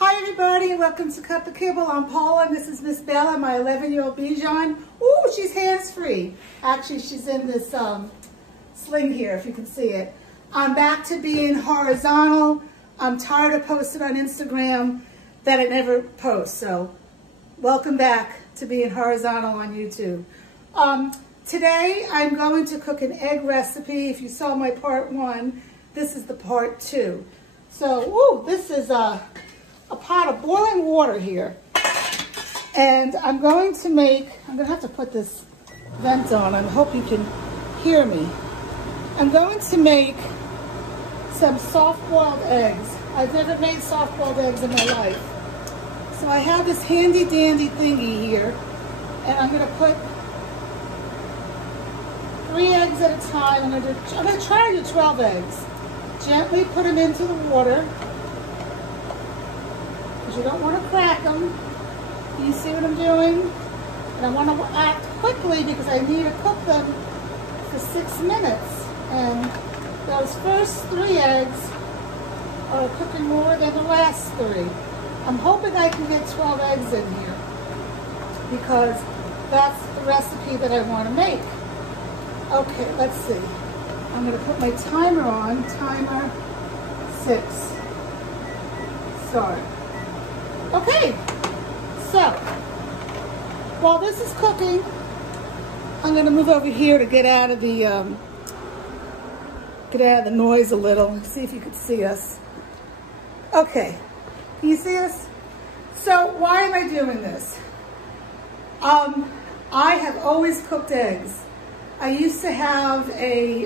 Hi everybody, welcome to Cut the Kibble. I'm Paula and this is Miss Bella, my 11-year-old Bichon. Ooh, she's hands-free. Actually, she's in this sling here, if you can see it. I'm back to being horizontal. I'm tired of posting on Instagram that I never post, so welcome back to being horizontal on YouTube. Today, I'm going to cook an egg recipe. If you saw my part 1, this is the part 2. So, ooh, this is a pot of boiling water here. And I'm going to have to put this vent on. I hope you can hear me. I'm going to make some soft-boiled eggs. I've never made soft-boiled eggs in my life. So I have this handy-dandy thingy here, and I'm going to put 3 eggs at a time. I'm going to try to do 12 eggs. Gently put them into the water, because you don't want to crack them. You see what I'm doing? And I want to act quickly because I need to cook them for 6 minutes. And those first 3 eggs are cooking more than the last 3. I'm hoping I can get 12 eggs in here because that's the recipe that I want to make. Okay, let's see. I'm going to put my timer on. Timer 6. Start. Okay, so while this is cooking, I'm going to move over here to get out of the noise a little. See if you can see us. Okay, can you see us? So why am I doing this? I have always cooked eggs. I used to have a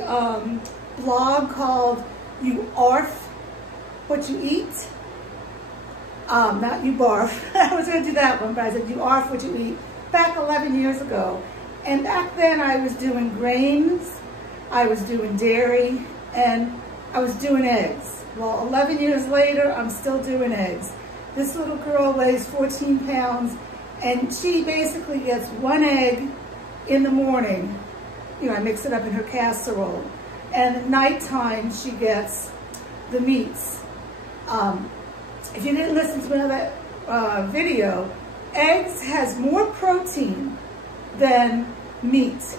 blog called You Arf What You Eat. Not You Barf. I was going to do that one, but I said You Arf What You Eat back 11 years ago. And back then I was doing grains, I was doing dairy, and I was doing eggs. Well, 11 years later, I'm still doing eggs. This little girl weighs 14 pounds, and she basically gets 1 egg in the morning. You know, I mix it up in her casserole. And at nighttime, she gets the meats. If you didn't listen to that video, eggs has more protein than meat.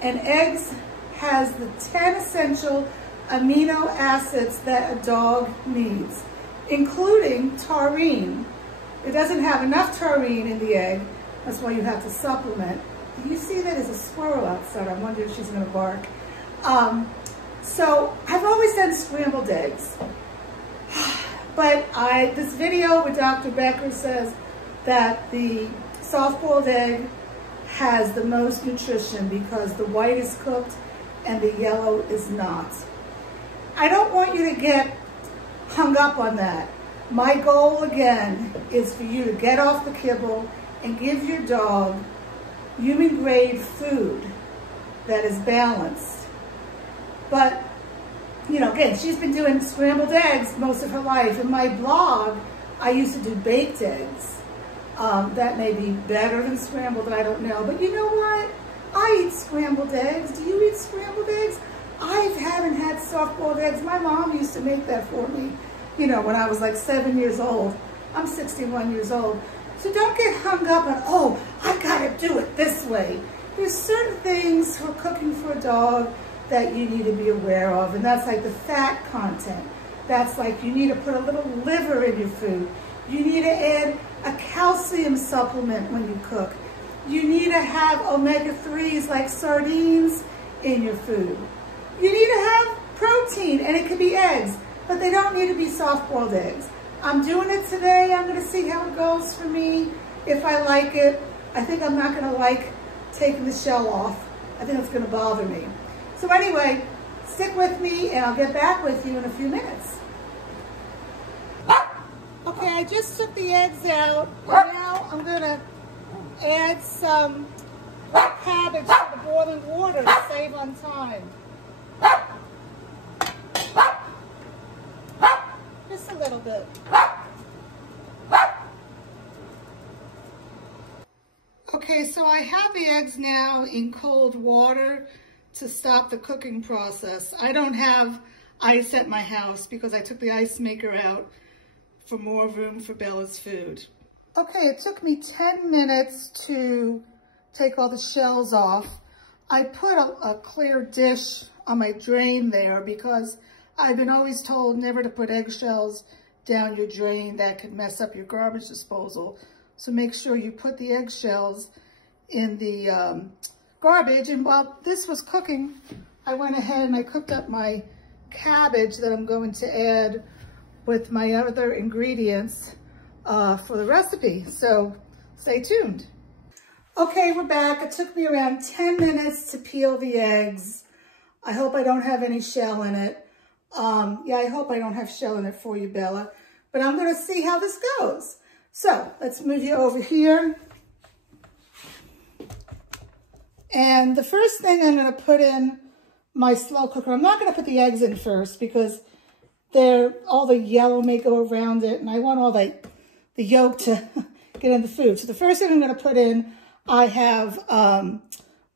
And eggs has the 10 essential amino acids that a dog needs, including taurine. It doesn't have enough taurine in the egg. That's why you have to supplement. Do you see that? There's a squirrel outside. I wonder if she's going to bark. So I've always done scrambled eggs. But this video with Dr. Becker says that the soft-boiled egg has the most nutrition because the white is cooked and the yellow is not. I don't want you to get hung up on that. My goal, again, is for you to get off the kibble and give your dog human-grade food that is balanced. But, you know, again, she's been doing scrambled eggs most of her life. In my blog, I used to do baked eggs. That may be better than scrambled, I don't know. But you know what? I eat scrambled eggs. Do you eat scrambled eggs? I haven't had soft-boiled eggs. My mom used to make that for me, you know, when I was like 7 years old. I'm 61 years old. So don't get hung up on, oh, I gotta do it this way. There's certain things for cooking for a dog that you need to be aware of, and that's like the fat content. That's like you need to put a little liver in your food. You need to add a calcium supplement when you cook. You need to have omega-3s like sardines in your food. You need to have protein, and it could be eggs, but they don't need to be soft-boiled eggs. I'm doing it today. I'm going to see how it goes for me. If I like it, I think I'm not going to like taking the shell off. I think it's going to bother me. So anyway, stick with me and I'll get back with you in a few minutes. Okay, I just took the eggs out. And now I'm going to add some cabbage to the boiling water to save on time. Just a little bit. Okay, so I have the eggs now in cold water to stop the cooking process. I don't have ice at my house because I took the ice maker out for more room for Bella's food. Okay, it took me 10 minutes to take all the shells off. I put a clear dish on my drain there because I've been always told never to put eggshells down your drain. That could mess up your garbage disposal. So make sure you put the eggshells in the garbage. And while this was cooking, I went ahead and I cooked up my cabbage that I'm going to add with my other ingredients for the recipe. So stay tuned. Okay, we're back. It took me around 10 minutes to peel the eggs. I hope I don't have any shell in it. Yeah, I hope I don't have shell in it for you, Bella. But I'm going to see how this goes. So let's move you over here. And the first thing I'm going to put in my slow cooker, I'm not going to put the eggs in first because all the yellow may go around it, and I want all the yolk to get in the food. So the first thing I'm going to put in, I have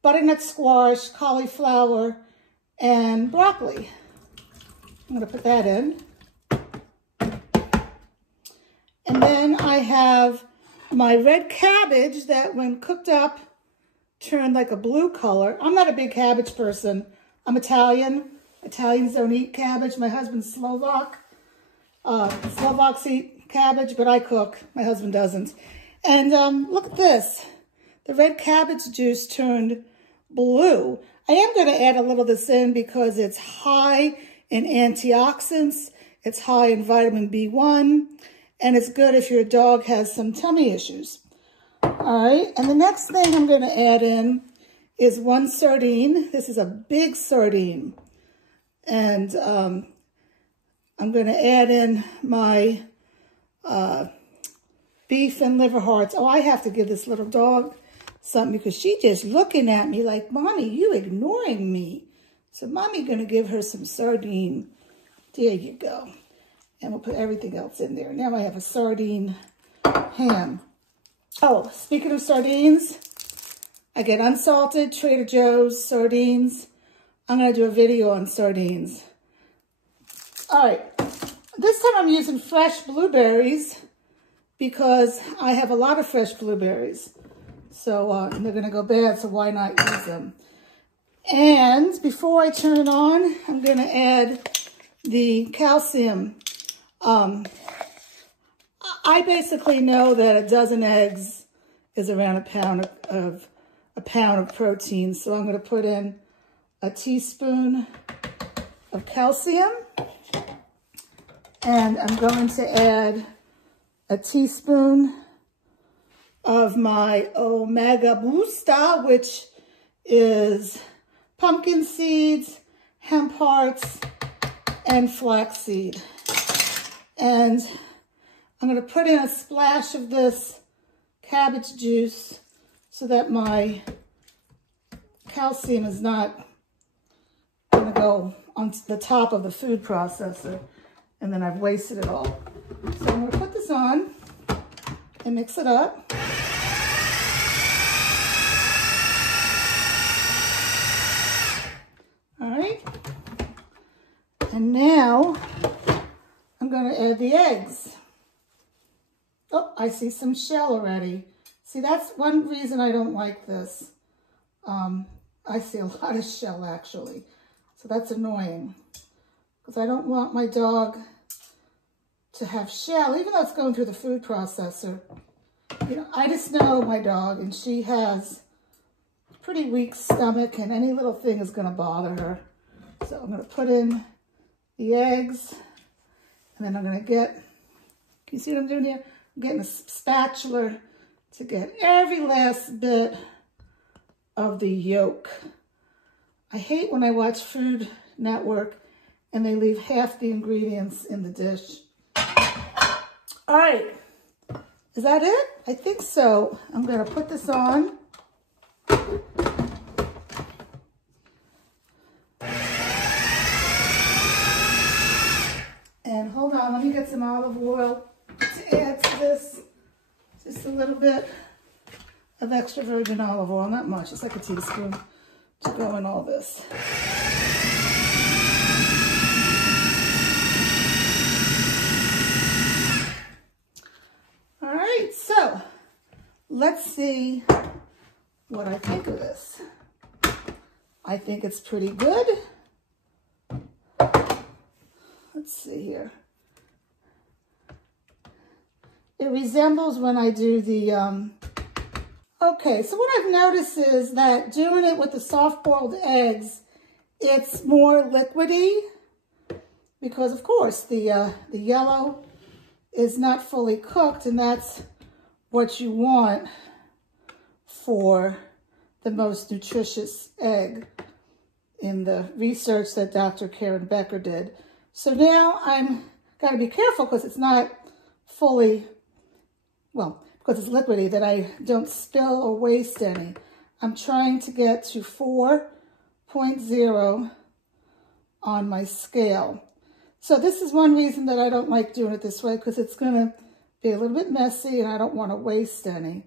butternut squash, cauliflower, and broccoli. I'm going to put that in. And then I have my red cabbage that when cooked up turned like a blue color. I'm not a big cabbage person. I'm Italian. Italians don't eat cabbage. My husband's Slovak. Slovaks eat cabbage, but I cook. My husband doesn't. And look at this. The red cabbage juice turned blue. I am going to add a little of this in because it's high in antioxidants. It's high in vitamin B1. And it's good if your dog has some tummy issues. All right. And the next thing I'm going to add in is one sardine. This is a big sardine. And I'm going to add in my beef and liver hearts. Oh, I have to give this little dog something because she's just looking at me like, Mommy, you ignoring me. So Mommy going to give her some sardine. There you go. And we'll put everything else in there. Now I have a sardine ham. Oh, speaking of sardines, I get unsalted Trader Joe's sardines. I'm going to do a video on sardines. All right. This time I'm using fresh blueberries because I have a lot of fresh blueberries. So, and they're going to go bad, so why not use them? And before I turn it on, I'm going to add the calcium. I basically know that a dozen eggs is around a pound of protein. So I'm going to put in a teaspoon of calcium, and I'm going to add a teaspoon of my Omega Booster, which is pumpkin seeds, hemp hearts, and flaxseed. And I'm going to put in a splash of this cabbage juice so that my calcium is not going to go on the top of the food processor, and then I've wasted it all. So I'm going to put this on and mix it up. All right. And now I'm going to add the eggs. Oh, I see some shell already. See, that's one reason I don't like this. I see a lot of shell, actually. So that's annoying. Because I don't want my dog to have shell, even though it's going through the food processor. You know, I just know my dog, and she has a pretty weak stomach, and any little thing is going to bother her. So I'm going to put in the eggs, and then I'm going to get, can you see what I'm doing here? I'm getting a spatula to get every last bit of the yolk. I hate when I watch Food Network and they leave half the ingredients in the dish. All right, is that it? I think so. I'm going to put this on. And hold on, let me get some olive oil to add to this. Just a little bit of extra virgin olive oil, not much, it's like a teaspoon to go in all this. right, so let's see what I think of this. I think it's pretty good. Let's see here. It resembles when I do the, okay, so what I've noticed is that doing it with the soft-boiled eggs, it's more liquidy because, of course, the yellow is not fully cooked, and that's what you want for the most nutritious egg in the research that Dr. Karen Becker did. So now I'm got to be careful because it's not fully, well, because it's liquidy, that I don't spill or waste any. I'm trying to get to 4.0 on my scale. So this is one reason that I don't like doing it this way, because it's going to be a little bit messy and I don't want to waste any.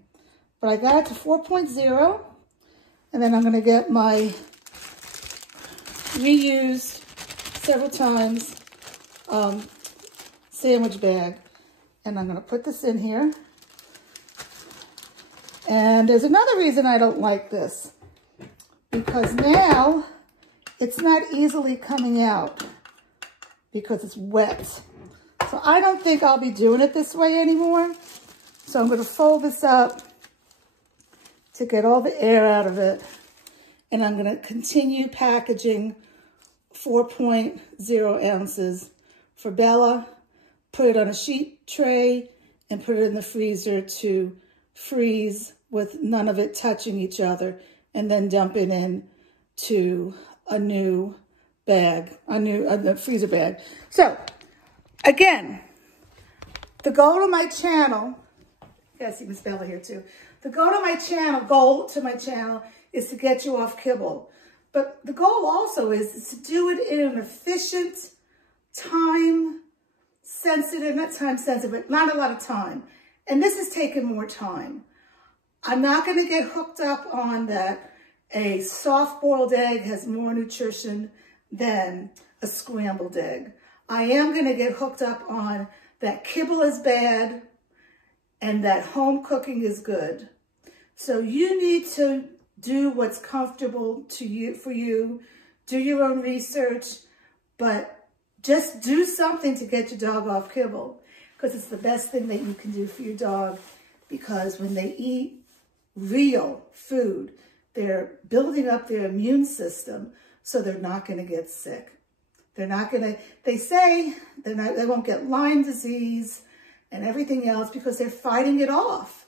But I got it to 4.0, and then I'm going to get my reused several times sandwich bag, and I'm going to put this in here. And there's another reason I don't like this, because now it's not easily coming out because it's wet. So I don't think I'll be doing it this way anymore. So I'm going to fold this up to get all the air out of it. And I'm going to continue packaging 4.0 ounces for Bella, put it on a sheet tray, and put it in the freezer to freeze with none of it touching each other, and then dump it in to a new bag, a freezer bag. So again, the goal of my channel, yeah, I see Miss Bella here too. The goal to my channel is to get you off kibble. But the goal also is to do it in an efficient, time-sensitive, not time-sensitive, but not a lot of time. And this is taking more time. I'm not going to get hooked up on that a soft-boiled egg has more nutrition than a scrambled egg. I am going to get hooked up on that kibble is bad and that home cooking is good. So you need to do what's comfortable to you, for you. Do your own research, but just do something to get your dog off kibble, because it's the best thing that you can do for your dog, because when they eat real food, they're building up their immune system, so they're not going to get sick. They're not going to, they say they won't get Lyme disease and everything else because they're fighting it off.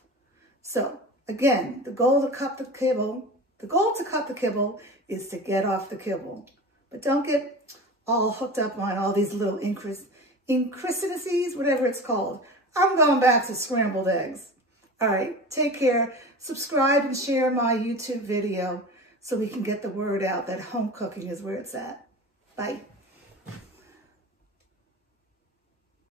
So again, the goal to cut the kibble is to get off the kibble. But don't get all hooked up on all these little intricacies, whatever it's called. I'm going back to scrambled eggs. All right, take care. Subscribe and share my YouTube video so we can get the word out that home cooking is where it's at. Bye.